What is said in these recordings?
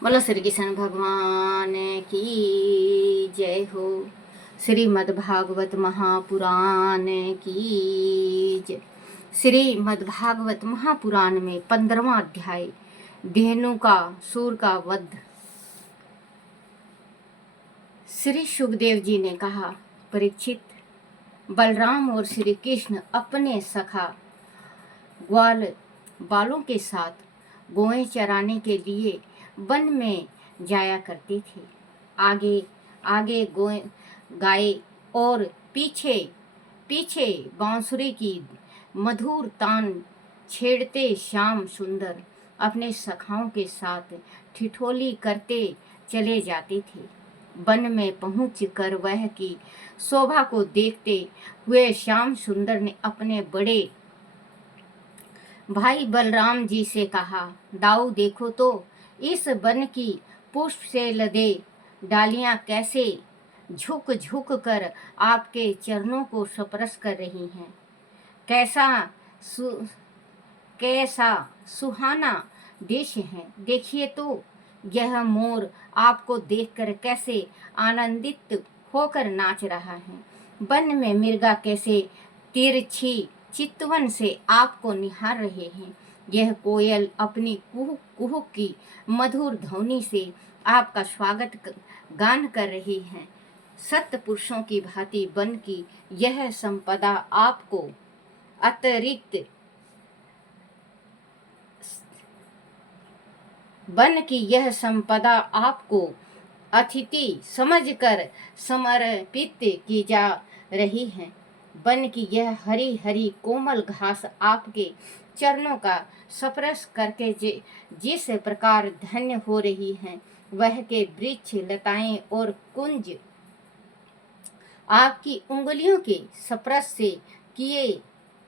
बोलो श्री कृष्ण भगवान की जय हो। श्रीमद्भागवत महापुराण की जय। श्रीमद्भागवत महापुराण में 15वां अध्याय धेनु का सूर का वध। श्री सुखदेव जी ने कहा, परीक्षित, बलराम और श्री कृष्ण अपने सखा ग्वाल बालों के साथ गोएं चराने के लिए वन में जाया करते थे। आगे आगे गाय और पीछे पीछे बांसुरी की मधुर तान छेड़ते श्याम सुंदर अपने सखाओं के साथ ठिठोली करते चले जाते थे। वन में पहुंचकर वह की शोभा को देखते हुए श्याम सुंदर ने अपने बड़े भाई बलराम जी से कहा, दाऊ देखो तो, इस वन की पुष्प से लदे डालियां कैसे झुक झुक कर आपके चरणों को स्पर्श कर रही हैं। कैसा सुहाना दृश्य है। देखिए तो, यह मोर आपको देखकर कैसे आनंदित होकर नाच रहा है। वन में मिर्गा कैसे तिरछी चितवन से आपको निहार रहे हैं। यह कोयल अपनी कुहू कुहू की मधुर ध्वनि से आपका गान कर रही है। सत्य पुरुषों की भांति वन की यह संपदा आपको अतिरिक्त अतिथि समझकर समर्पित की जा रही है। वन की यह हरी हरी कोमल घास आपके चरणों का स्पर्श करके जिस प्रकार धन्य हो रही है, वह के वृक्ष लताएं और कुंज आपकी उंगलियों के स्पर्श से किए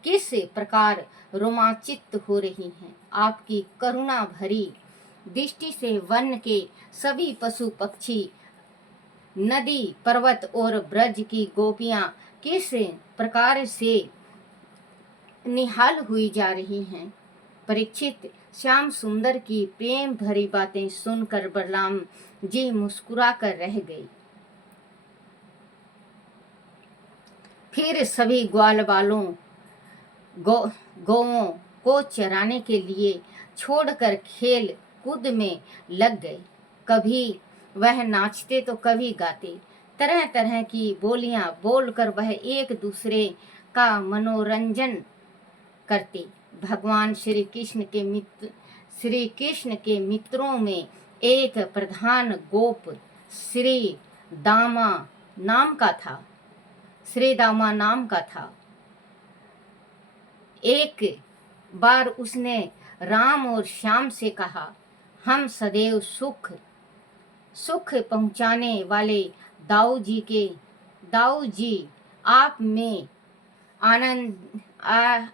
किस प्रकार रोमांचित हो रही हैं। आपकी करुणा भरी दृष्टि से वन के सभी पशु पक्षी, नदी पर्वत और ब्रज की गोपियां किस प्रकार से निहाल हुई जा रही हैं। परीक्षित, श्याम सुंदर की प्रेम भरी बातें सुनकर बलराम जी मुस्कुरा कर रह गए। फिर सभी ग्वाल बालों गौओं को चराने के लिए छोड़कर खेल कूद में लग गए। कभी वह नाचते तो कभी गाते। तरह तरह की बोलियां बोलकर वह एक दूसरे का मनोरंजन करते। भगवान श्री कृष्ण के मित्रों में एक प्रधान गोप श्री दामा नाम का था। एक बार उसने राम और श्याम से कहा, हम सदैव सुख पहुंचाने वाले दाऊ जी आप में आनंद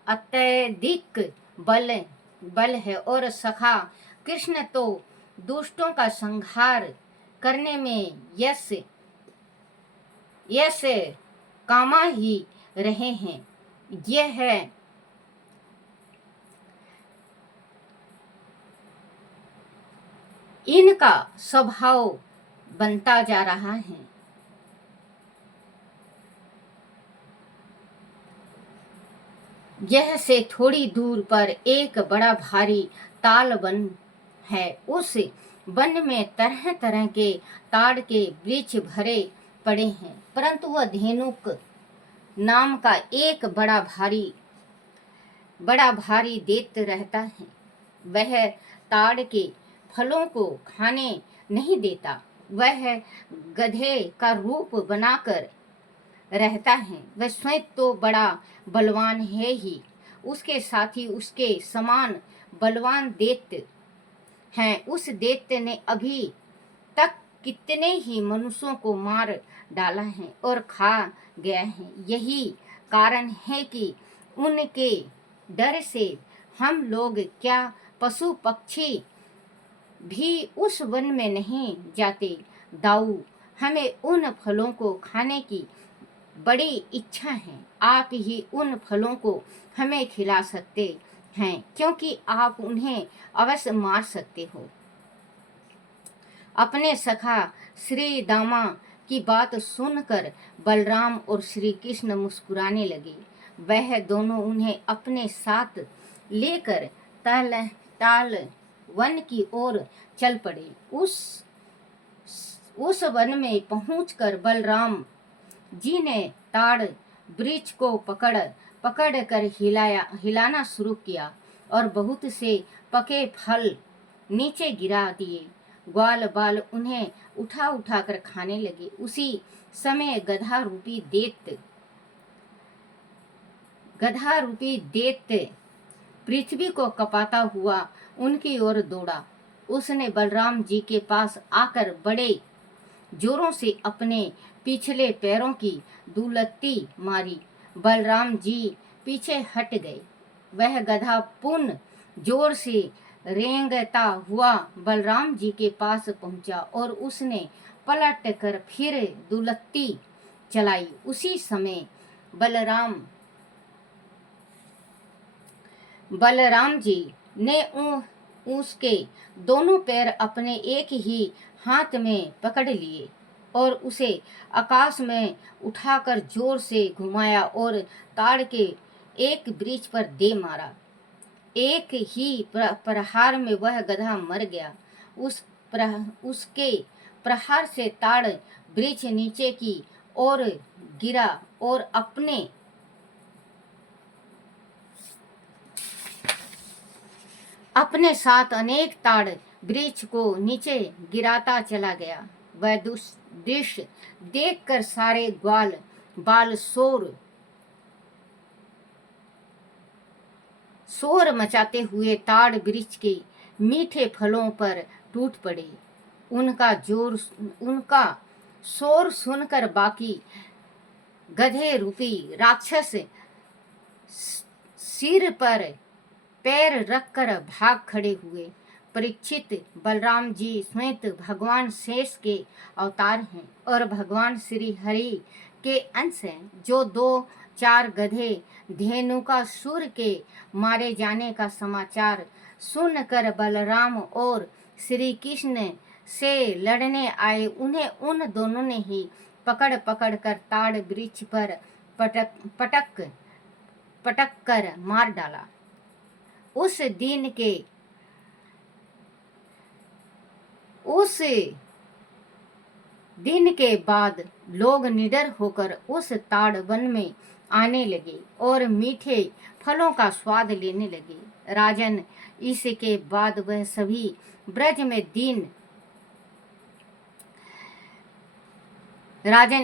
अत्यधिक बल है, और सखा कृष्ण तो दुष्टों का संहार करने में यश कामा ही रहे हैं। यह है इनका स्वभाव बनता जा रहा है। यह से थोड़ी दूर पर एक बड़ा भारी ताल वन है। उस वन में तरह तरह के ताड़ के वृक्ष भरे पड़े हैं, परंतु वह धेनुक नाम का एक बड़ा भारी दैत्य रहता है। वह ताड़ के फलों को खाने नहीं देता। वह गधे का रूप बनाकर रहता है। वह स्वयं तो बड़ा बलवान है ही, उसके साथी उसके समान बलवान दैत्य हैं। उस दैत्य ने अभी तक कितने ही मनुष्यों को मार डाला है और खा गया है। यही कारण है कि उनके डर से हम लोग क्या पशु पक्षी भी उस वन में नहीं जाते। दाऊ, हमें उन फलों को खाने की बड़ी इच्छा है। आप ही उन फलों को हमें खिला सकते हैं, क्योंकि आप उन्हें अवश्य मार सकते हो। अपने सखा श्री दामा की बात सुनकर बलराम और श्री कृष्ण मुस्कुराने लगे। वह दोनों उन्हें अपने साथ लेकर ताल वन की ओर चल पड़े। उस वन में पहुंचकर बलराम जी ने ताड़ वृक्ष को पकड़ कर हिलाना शुरू किया और बहुत से पके फल नीचे गिरा दिए। ग्वाल बाल उन्हें उठा उठा कर खाने लगे। उसी समय गधा रूपी दैत्य पृथ्वी को कपाता हुआ उनकी ओर दौड़ा। उसने बलराम जी के पास आकर बड़े जोरों से अपने पिछले पैरों की दुलत्ती मारी। बलराम जी पीछे हट गए। वह गधा पुनः जोर से रेंगता हुआ बलराम जी के पास पहुंचा और उसने पलट कर फिर दुलत्ती चलाई। उसी समय बलराम जी ने उसके दोनों पैर अपने एक ही हाथ में पकड़ लिए और उसे आकाश में उठाकर जोर से घुमाया और ताड़ के एक वृक्ष पर दे मारा। एक ही प्रहार में वह गधा मर गया। उसके प्रहार से ताड़ वृक्ष नीचे की ओर गिरा और अपने साथ अनेक ताड़ वृक्ष को नीचे गिराता चला गया। वह दृश्य देखकर सारे ग्वाल बाल शोर मचाते हुए ताड़ वृक्ष के मीठे फलों पर टूट पड़े। उनका शोर सुनकर बाकी गधे रूपी राक्षस सिर पर पैर रखकर भाग खड़े हुए। परीक्षित, बलराम जी स्वयं भगवान शेष के अवतार हैं और भगवान श्री हरि के अंश हैं, जो 2-4 गधे धेनुकासुर के मारे जाने का समाचार सुनकर बलराम और श्री कृष्ण से लड़ने आए। उन्हें उन दोनों ने ही पकड़ कर ताड़ वृक्ष पर पटक कर मार डाला। उस दिन के बाद लोग निडर होकर उस ताड़ वन में आने लगे और मीठे फलों का स्वाद लेने लगे। राजन, इसके बाद वह सभी ब्रज में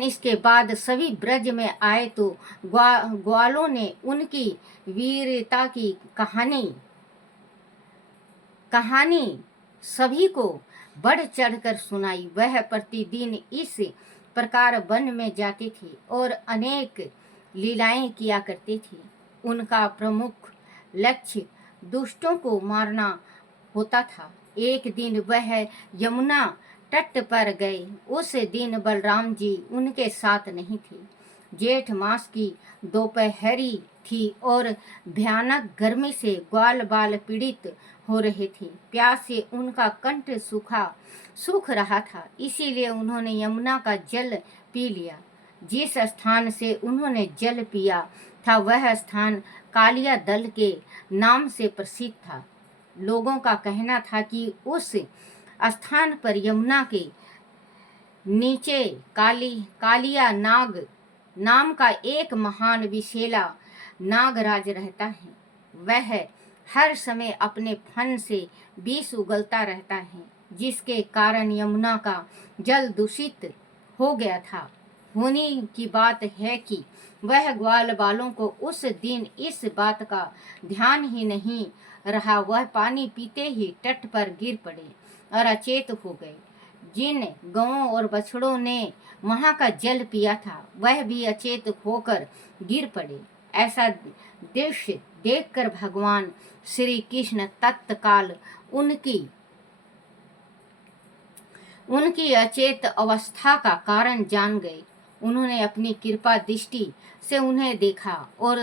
इसके बाद सभी ब्रज में आए तो ग्वालों ने उनकी वीरता की कहानी सभी को बढ़ चढ़कर सुनाई। वह प्रतिदिन इस प्रकार वन में जाते थे और अनेक लीलाएं किया करते थे। उनका प्रमुख लक्ष्य दुष्टों को मारना होता था। एक दिन वह यमुना तट पर गए। उस दिन बलराम जी उनके साथ नहीं थे। जेठ मास की दोपहरी थी और भयानक गर्मी से ग्वाल बाल पीड़ित हो रहे थे। प्यास से उनका कंठ सूख रहा था, इसीलिए उन्होंने यमुना का जल पी लिया। जिस स्थान से उन्होंने जल पिया था वह स्थान कालिया दल के नाम से प्रसिद्ध था। लोगों का कहना था कि उस स्थान पर यमुना के नीचे कालिया नाग नाम का एक महान विशेला नागराज रहता है। वह हर समय अपने फन से विष उगलता रहता है, जिसके कारण यमुना का जल दूषित हो गया था। होने की बात है कि वह ग्वाल बालों को उस दिन इस बात का ध्यान ही नहीं रहा। वह पानी पीते ही तट पर गिर पड़े और अचेत हो गए। जिन गौओं और बछड़ों ने वहां का जल पिया था वह भी अचेत होकर गिर पड़े। ऐसा दृश्य देखकर भगवान श्री कृष्ण तत्काल उनकी अचेत अवस्था का कारण जान गए। उन्होंने अपनी कृपा दृष्टि से उन्हें देखा और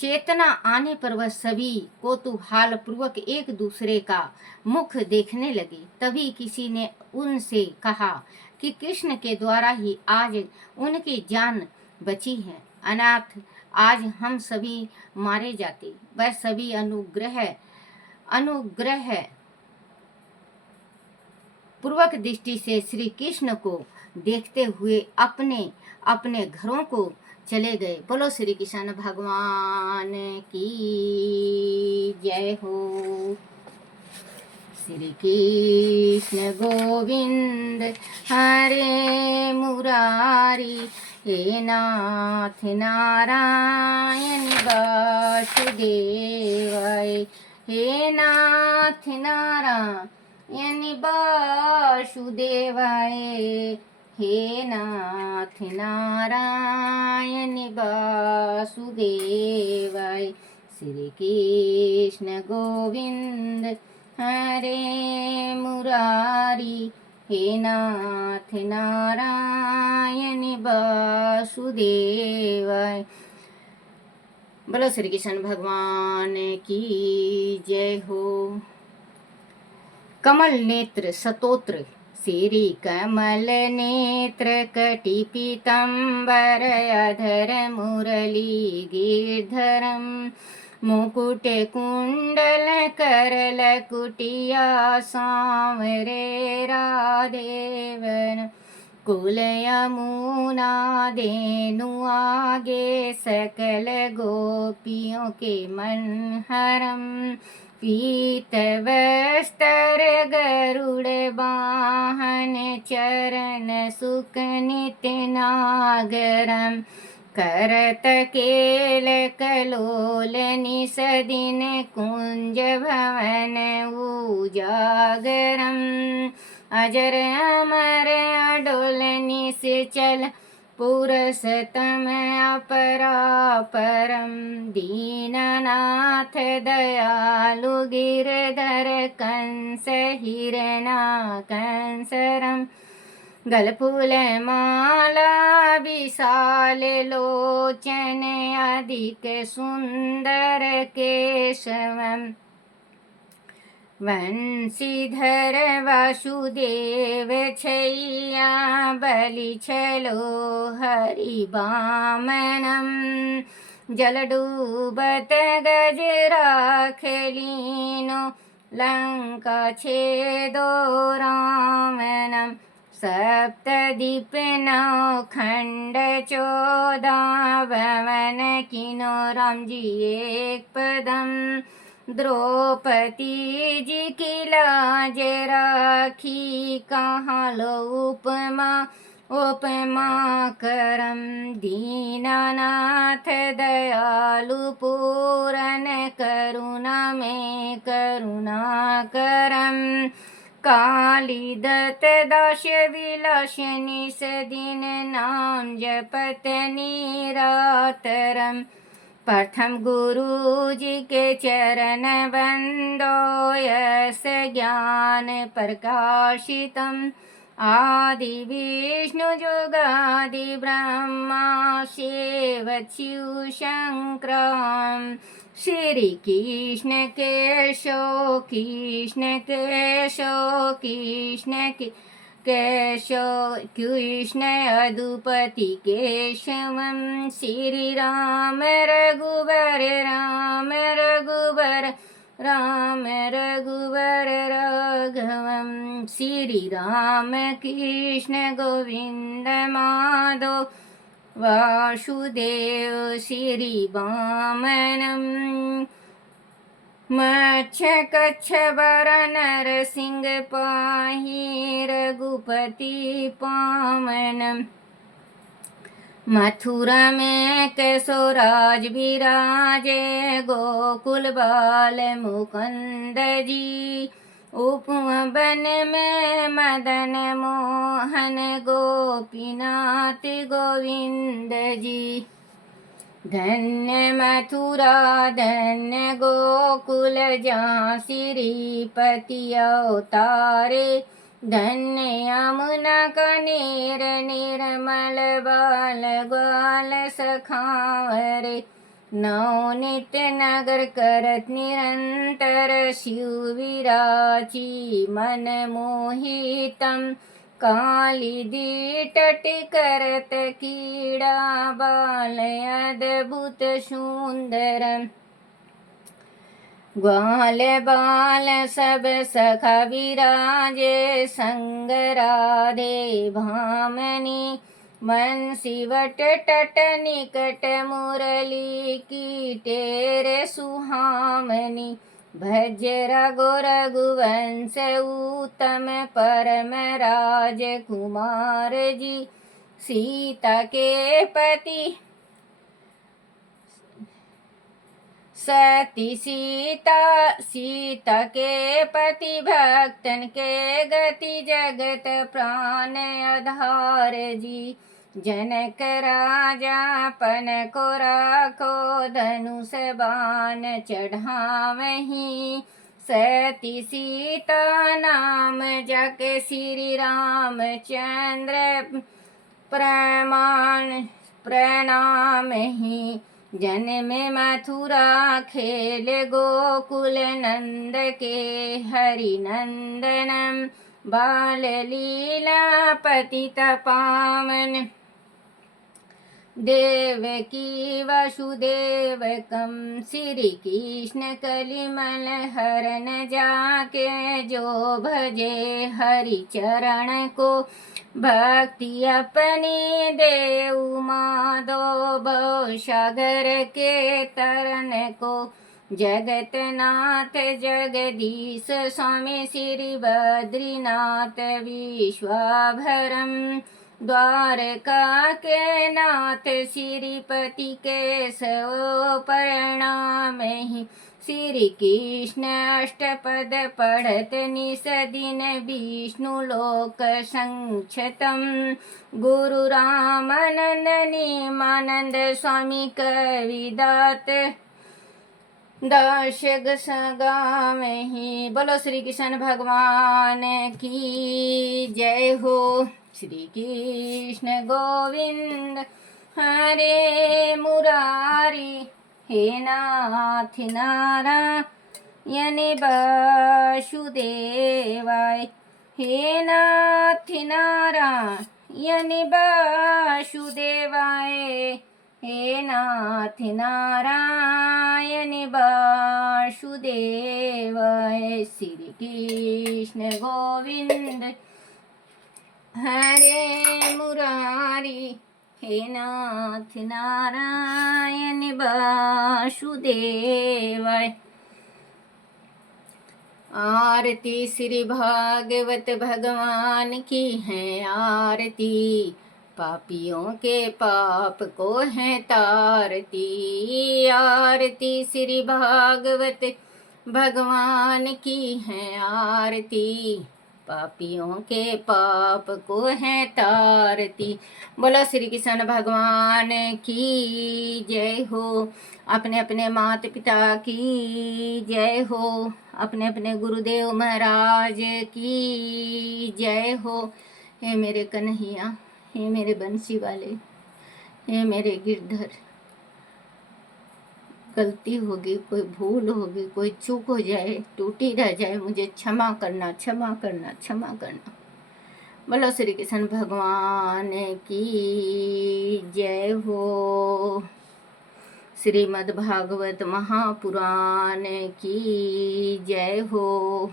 चेतना आने पर वह सभी कौतूहल पूर्वक एक दूसरे का मुख देखने लगे। तभी किसी ने उनसे कहा कि कृष्ण के द्वारा ही आज उनकी जान बची है, अनाथ आज हम सभी मारे जाते। वह सभी अनुग्रह पूर्वक दृष्टि से श्री कृष्ण को देखते हुए अपने अपने घरों को चले गए। बोलो श्री कृष्ण भगवान की जय हो। श्री कृष्ण गोविंद हरे मुरारी, हे नाथ नारायण वासुदेवाय, हे नाथ नारायण वासुदेवाय, हे नाथ नारायण वासुदेवाय। श्री कृष्ण गोविंद हरे मुरारी, हे नाथ नारायण वासुदेवाय। बोलो श्री कृष्ण भगवान की जय हो। कमल नेत्र स्तोत्र। श्री कमल नेत्र कटि पीताम्बर अधर मुरली गिरधरम, मुकुट कुंडल करल कुटिया सांवरे राधेवन, कुल यमुना देनु आगे सकल गोपियों के मन हरम, पीत वस्त्र गरुड़ वाहन चरण सुख नित्य नागरम, करत केल कलोल निसदिन कुंज भवन उजागरम, अजर अमर अडोल निश्चल पुरषतम अपरापरम, दीननाथ दयालु गिरधर कंस हिरणाकंसरम, गलफूल माला विशाल लोचन अधिक सुंदर केशवम, वंशीधर वासुदेव छैया बलि छलो हरि वामनम, जल डूबत गज राखलीनो लंका छेदो रामनम, सप्तदीप नौ खंड 14 भवन किनो राम जी एक पदम, द्रौपदी जी की लाज राखी कहाँ लो उपमा करम, दीनानाथ दयालु पूरन करुणा में करुणा करम, काली दत्त दास विलास निस दिन नाम जपत निरातरम, प्रथम गुरु जी के चरण बंदो यस ज्ञान प्रकाशितम, आदि विष्णु जुगादि ब्रह्मा शिव शंकरम, श्री कृष्ण केशव कृष्ण केशव कृष्ण केशव कृष्ण अदुपति केशवम, श्री राम रघुवर राम रघुवर राम रघुवर राघवम, श्री राम कृष्ण गोविंद माधव वासुदेव श्री वामनम, मच्छ कच्छ वर नरसिंह पाहि रघुपति पावनम, मथुरा में केशोराज विराजे गोकुल बाल मुकुंद जी, उपवन में मदन मोहन गोपीनाथ गोविंद जी, धन्य मथुरा धन्य गोकुल जहाँ श्रीपति अवतारे, धन्य यमुना कनेर निर्मल बाल ग्वाल सखावरे, नौ नित्य नगर करत निरंतर शिववीराची मन मोहितम कालिदी तट करत कीड़ा बाल अद्भुत सुंदरम ग्वाल बाल सब सखा विराजे संग राधे भामनी मनसीवट तट निकट मुरली की तेरे सुहामनी भज रघु रघुवंश उत्तम परम राज कुमार जी सीता के पति सती सीता के पति भक्तन के गति जगत प्राण आधार जी जनक राजा पन को राखो धनुष बाण चढ़ावहीं सती सीता नाम जके श्री रामचंद्र प्रणाम ही जन्म मथुरा खेल गोकुल नंद के हरि नंदनम बाल लीला पतित पावन देवकी वसुदेवकम श्री कृष्ण कलिमल हरण जाके जो भजे हरि चरण को भक्ति अपनी देव माधो भव सागर के तरन को जगत नाथ जगदीश स्वामी श्री बद्रीनाथ विश्वाभरम द्वारका के नाथ श्रीपति के सो प्रणाम ही श्री कृष्ण अष्टपद पढ़त निस दिन विष्णु लोक संक्षतम गुरु रामानंद निमानंद स्वामी कविदात दशग सगाम ही। बोलो श्री कृष्ण भगवान की जय हो। श्री कृष्ण गोविंद हरे मुरारी हे नाथ नारायण वासुदेवाय हे नाथ नारायण वासुदेवाय हे नाथ नारायण वासुदेवाय। श्री कृष्ण गोविंद हरे मुरारी हे नाथ नारायण वासुदेवाय। आरती श्री भागवत भगवान की है आरती पापियों के पाप को है तारती। आरती श्री भागवत भगवान की है आरती पापियों के पाप को है तारती। बोलो श्री कृष्ण भगवान की जय हो। अपने अपने माता पिता की जय हो। अपने अपने गुरुदेव महाराज की जय हो। हे मेरे कन्हैया, हे मेरे बंसी वाले, हे मेरे गिरधर, गलती होगी, कोई भूल होगी, कोई चूक हो जाए, टूटी रह जाए, मुझे क्षमा करना, क्षमा करना, क्षमा करना। बोलो श्री कृष्ण भगवान की जय हो। श्रीमद् भागवत महापुराण की जय हो।